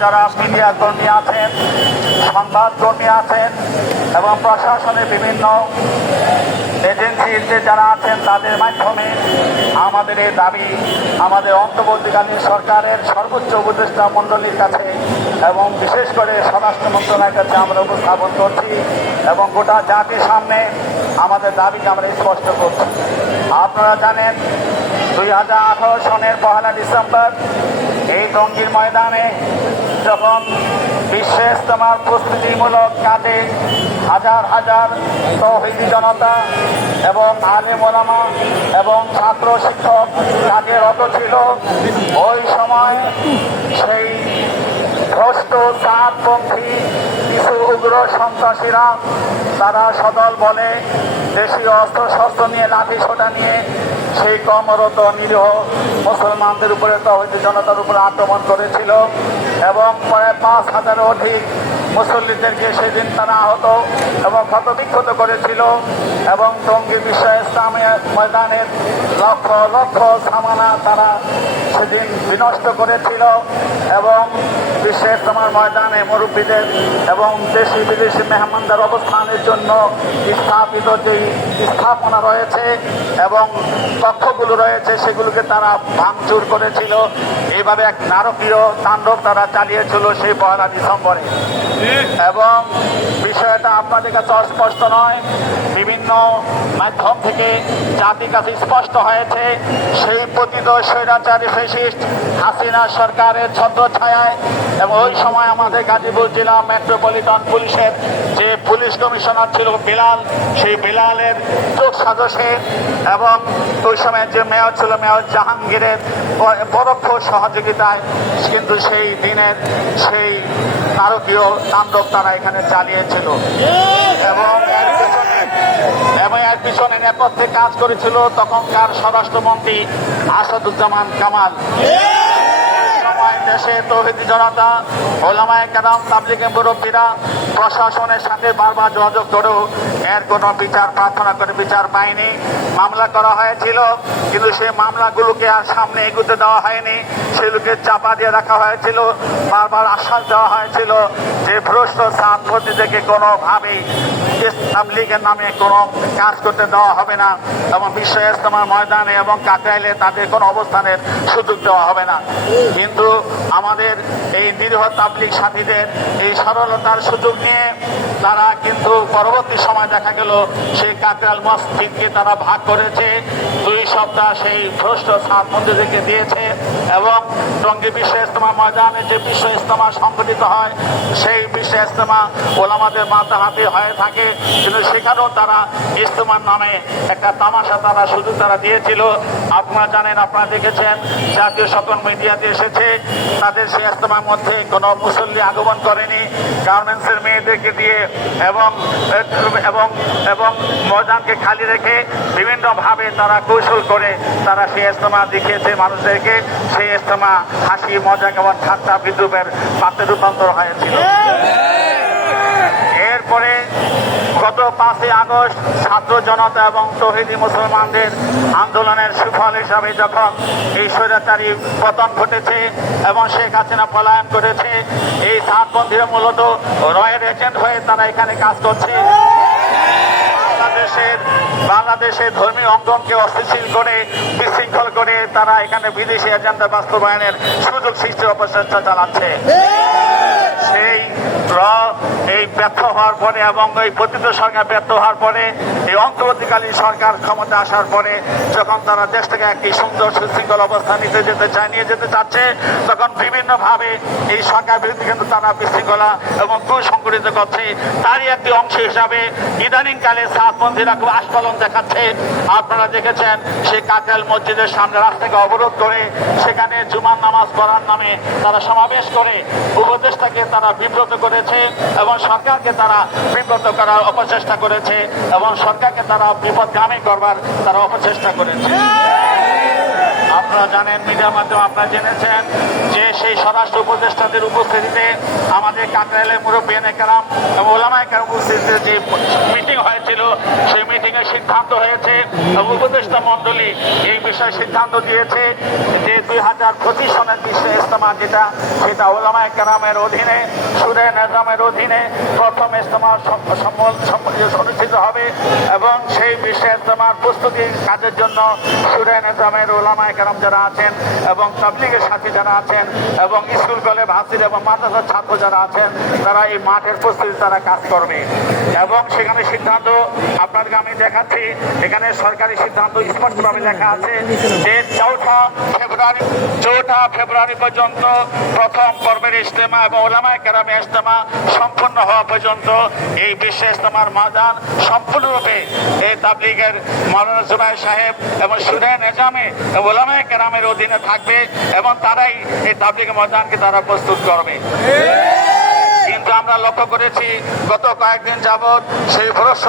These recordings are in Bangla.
যারা মিডিয়া কর্মী আছেন সংবাদ কর্মী আছেন এবং প্রশাসনের বিভিন্ন এজেন্সিতে যারা আছেন, তাদের মাধ্যমে আমাদের এই দাবি আমাদের অন্তর্বর্তীকালীন সরকারের সর্বোচ্চ উপদেষ্টা মণ্ডলীর কাছে এবং বিশেষ করে স্বরাষ্ট্র মন্ত্রণালয়ের কাছে আমরা উপস্থাপন করছি এবং গোটা জাতির সামনে আমাদের দাবিকে আমরা স্পষ্ট করছি। আপনারা জানেন, দুই হাজার আঠারো সনের পহেলা ডিসেম্বর এই টঙ্গীর ময়দানে যখন বিশ্বের তোমার প্রস্তুতিমূলক কাজে হাজার হাজার তহিদি জনতা এবং আলে মোলামা এবং ছাত্র শিক্ষক কাজে রত ছিল, ওই সময় সেই ভ্রষ্ট চাঁদপন্থী কিছু উগ্র সন্ত্রাসীরা, তারা সদল বলে দেশীয় অস্ত্র শস্ত্র নিয়ে লাঠি ছোটা নিয়ে সেই কর্মরত নিরীহ মুসলমানদের উপরে তহিদ জনতার উপরে আক্রমণ করেছিল এবং প্রায় পাঁচ হাজারের অধিক মুসল্লিদেরকে সেদিন তারা আহত এবং ক্ষতবিক্ষত করেছিল এবং টঙ্গী বিশ্ব ইসলামের ময়দানের লক্ষ লক্ষ সামানা তারা সেদিন বিনষ্ট করেছিল এবং বিশ্ব ইসলামের ময়দানে মুরব্বীদের এবং দেশি বিদেশি মেহমানদের অবস্থানের জন্য স্থাপিত যেই স্থাপনা রয়েছে এবং কক্ষগুলো রয়েছে, সেগুলোকে তারা ভাঙচুর করেছিল। এইভাবে এক নারকীয় তাণ্ডব তারা চালিয়েছিল সেই পয়লা ডিসেম্বরে। এবং বিষয়টা আপনাদের কাছে অস্পষ্ট নয়, বিভিন্ন মাধ্যম থেকে জাতির কাছে স্পষ্ট হয়েছে, সেই পতিত স্বৈরাচারী ফেসিস্ট হাসিনা সরকারের ছত্রছায়ায় এবং ওই সময় আমাদের গাজীপুর জেলা মেট্রোপলিটন পুলিশের যে পুলিশ কমিশনার ছিল বেলাল, সেই বেলালের চোখ সাজসে এবং ওই সময় যে মেয়র ছিল মেয়র জাহাঙ্গীরের পরোক্ষ সহযোগিতায় কিন্তু সেই দিনের সেই নারকীয় তাণ্ডব তারা এখানে চালিয়েছিল। এবং এবং এর পিছনে নেপথ্যে কাজ করেছিল তখনকার স্বরাষ্ট্রমন্ত্রী আসাদুজ্জামান কামাল। দেশে তৌহিদি জনতা, ওলামায় কাদাম তাবলিগে মুরব্বীরা প্রশাসনের সাথে বারবার যোগাযোগ করেও এর কোনো বিচার, প্রার্থনা করে বিচার পায়নি। মামলা করা হয়েছিল, কিন্তু সেই মামলাগুলোকে আর সামনে এগুতে দেওয়া হয়নি। সেগুলোকে চাপা দিয়ে রাখা হয়েছিল, বারবার আশ্বাস দেওয়া হয়েছিল যে ভ্রষ্ট ছাত্রীদেরকে কোনোভাবেই তাবলিগের নামে কোনো কাজ করতে দেওয়া হবে না এবং বিশ্ব ইস্তেমার ময়দানে এবং কাকরাইলে তাদের কোনো অবস্থানের সুযোগ দেওয়া হবে না। কিন্তু আমাদের এই নিরীহ তাবলিগ সাথীদের এই সরলতার সুযোগ নিয়ে তারা কিন্তু পরবর্তী সময় দেখা গেল, সেই কাকরাল মসজিদকে তারা ভাগ করেছে, দুই সপ্তাহ সেই ভ্রষ্ট সাত মন্দিরকে দিয়েছে এবং টঙ্গী বিশ্ব ইস্তেমা ময়দানে যে বিশ্ব ইস্তেমা সংগঠিত হয়, সেই বিশ্ব ইস্তেমা ওলামাদের মাথা হাতে হয়ে থাকে। কিন্তু সেখানেও তারা ইস্তেমার নামে একটা তামাশা তারা শুধু তারা দিয়েছিল। আপনারা জানেন আপনারা দেখেছেন জাতীয় সকল মিডিয়াতে এসেছে। তাদের সেই ইস্তেমার মধ্যে কোনো মুসল্লি আগমন করেনি। গার্মেন্টসের মেয়েদেরকে দিয়ে এবং এবং এবং ময়দানকে খালি রেখে বিভিন্নভাবে তারা কৌশল করে তারা সেই ইস্তেমা দেখিয়েছে মানুষদেরকে। সেই ইস্তেমা হাসি মজা এবং ঠাট্টা বিদ্রুপের পাত্রে রূপান্তর হয়েছিল। এরপরে গত পাঁচই আগস্ট ছাত্র জনতা এবং তহিদি মুসলমানদের আন্দোলনের সুফল হিসাবে যখন এই স্বৈরাচারী পতন ঘটেছে এবং শেখ হাসিনা পলায়ন করেছে, এই সাতবন্ধীরা মূলত রয়ের এজেন্ট হয়ে তারা এখানে কাজ করছে। বাংলাদেশের বাংলাদেশের ধর্মীয় অঙ্গনকে অস্থিতিশীল করে, বিশৃঙ্খল করে তারা এখানে বিদেশি এজেন্ডা বাস্তবায়নের সুযোগ সৃষ্টির অপচেষ্টা চালাচ্ছে। সেই এই ব্যর্থ হওয়ার পরে এবং এই পতিত সরকার ব্যর্থ হওয়ার পরে, এই অন্তর্বর্তীকালীন সরকার ক্ষমতা আসার পরে যখন তারা দেশ থেকে একটি সুন্দর সুশৃঙ্খল অবস্থা নিতে যেতে চায়, নিয়ে যেতে চাচ্ছে, তখন বিভিন্নভাবে এই সরকার বিরুদ্ধে কিন্তু তারা বিশৃঙ্খলা এবং কুসংগঠিত করছে। তারই একটি অংশ হিসাবে ইদানিংকালে সাতপন্থীরা খুব আস্ফলন দেখাচ্ছে। আপনারা দেখেছেন সেই কাকাল মসজিদের সামনে রাস্তাকে অবরোধ করে সেখানে জুমার নামাজ পড়ার নামে তারা সমাবেশ করে। উপদেশটাকে তারা বিব্রত করেছে এবং সরকারকে তারা বিব্রত করার অপচেষ্টা করেছে এবং সরকারকে তারা বিপদগামী করবার তারা অপচেষ্টা করেছে। আপনারা জানেন, মিডিয়ার মাধ্যমে আপনারা জেনেছেন যে সেই স্বরাষ্ট্র উপদেষ্টাদের উপস্থিতিতে আমাদের কাকরাইলের মুরব্বিয়ান একরাম এবং ওলামা একরাম উপস্থিতিতে যে মিটিং হয়েছিল, সেই মিটিং এর সিদ্ধান্ত হয়েছে উপদেষ্টা মণ্ডলী এই বিষয়ে সিদ্ধান্ত দিয়েছে যে দুই হাজার পঁচিশ সনের বিশ্ব ইস্তেমা যেটা, সেটা ওলামা একরামের অধীনে সুরেন নিজামের অধীনে প্রথম ইস্তেমা অনুষ্ঠিত হবে এবং সেই বিশ্ব ইস্তেমার প্রস্তুতির কাজের জন্য সুরেন নিজামের ওলামা একরাম যারা আছেন এবং তাবলিগের সাথী যারা আছেন এবং স্কুল, কলেজ, হাসির এবং মাদ্রাসার ছাত্র যারা আছেন, তারা এই মাঠের প্রস্তুতি তারা কাজ করবে। এবং সেখানে সিদ্ধান্ত আপনাদেরকে আমি দেখাচ্ছি, এখানে সরকারি সিদ্ধান্ত স্পষ্টভাবে লেখা আছে যে চৌঠা ফেব্রুয়ারি চৌঠা ফেব্রুয়ারি পর্যন্ত প্রথম পর্বের ইজতেমা এবং ওলামায় কেরামে ইজতেমা সম্পূর্ণ হওয়া পর্যন্ত এই বিশ্ব ইজতেমার মাদান সম্পূর্ণরূপে এই তাবলিগের মৌলানা জুবাই সাহেব এবং সুরে নেজামে এবং ওলামা কেরামের অধীনে থাকবে এবং তারাই এই তাবলিগ ময়দানকে তারা প্রস্তুত করবে। কিন্তু আমরা লক্ষ্য করেছি, গত কয়েকদিন যাবৎ সেই ভরস্ব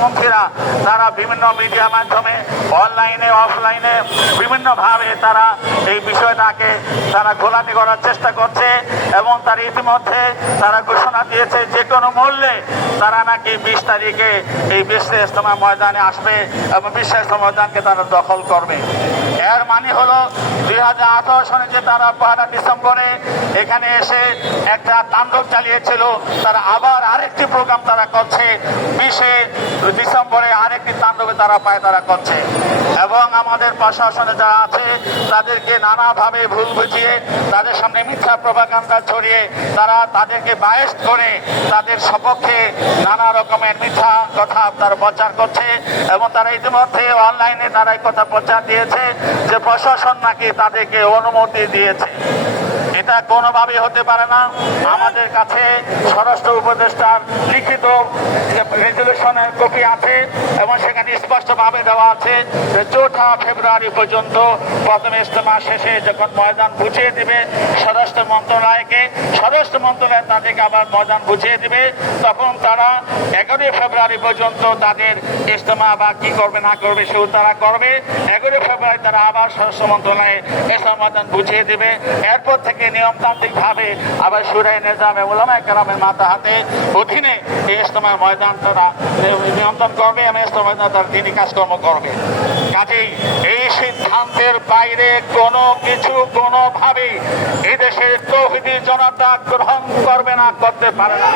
মন্ত্রীরা তারা বিভিন্ন মিডিয়া মাধ্যমে, অনলাইনে, অফলাইনে বিভিন্নভাবে তারা এই বিষয়টাকে তারা গোলামি করার চেষ্টা করছে এবং তার ইতিমধ্যে তারা ঘোষণা দিয়েছে যে কোনো মূল্যে তারা নাকি বিশ তারিখে এই বিশ্ব ইস্তমা ময়দানে আসবে এবং বিশ্ব ইস্তমা ময়দানকে তারা দখল করবে। এর মানে হলো দুই হাজার আঠারো সনে যে তারা পয়লা ডিসেম্বরে এখানে এসে একটা তাণ্ডব চালিয়েছিল, তারা আবার আরেকটি প্রোগ্রাম তারা করছে বিশে ডিসেম্বরে আরেকটি তাণ্ডবে তারা পায় তারা করছে। এবং আমাদের প্রশাসনে যারা আছে, তাদেরকে নানাভাবে ভুল বুঝিয়ে, তাদের সামনে মিথ্যা প্রভাকাণ্ডা ছড়িয়ে, তারা তাদেরকে বায়েস করে, তাদের সপক্ষে নানা রকমের মিথ্যা কথা তারা প্রচার করছে। এবং তারা ইতিমধ্যে অনলাইনে তারা কথা প্রচার দিয়েছে যে প্রশাসন নাকি তাদেরকে অনুমতি দিয়েছে। এটা কোনোভাবেই হতে পারে না। আমাদের কাছে স্বরাষ্ট্র উপদেষ্টার লিখিত রেজলিউশনের কপি আছে এবং সেখানে স্পষ্টভাবে দেওয়া আছে যে চৌঠা ফেব্রুয়ারি পর্যন্ত প্রথম ইজতেমা শেষে যখন ময়দান বুঝিয়ে দিবে স্বরাষ্ট্র মন্ত্রণালয়কে, স্বরাষ্ট্র মন্ত্রণালয় তাদেরকে আবার ময়দান বুঝিয়ে দিবে, তখন তারা এগারোই ফেব্রুয়ারি পর্যন্ত তাদের ইজতেমা বা কি করবে, না করবে সেগুলো তারা করবে। এগারোই ফেব্রুয়ারি তারা আবার স্বরাষ্ট্র মন্ত্রণালয়ে ইসলাম ময়দান বুঝিয়ে দেবে। এরপর থেকে নিয়মতান্ত্রিক ভাবে আবার সুরাই নিজাম ওলামা কালামের হাতে অধীনে এই ইজতেমার ময়দান তারা নিয়ন্ত্রণ করবে এবং ইজতেমা ময়দান তারা তিনি কাজকর্ম করবে। কাজেই এই সিদ্ধান্তের বাইরে কোনো কিছু কোনোভাবেই এদেশের দেশের তৌহিদি জনতা গ্রহণ করবে না, করতে পারে না।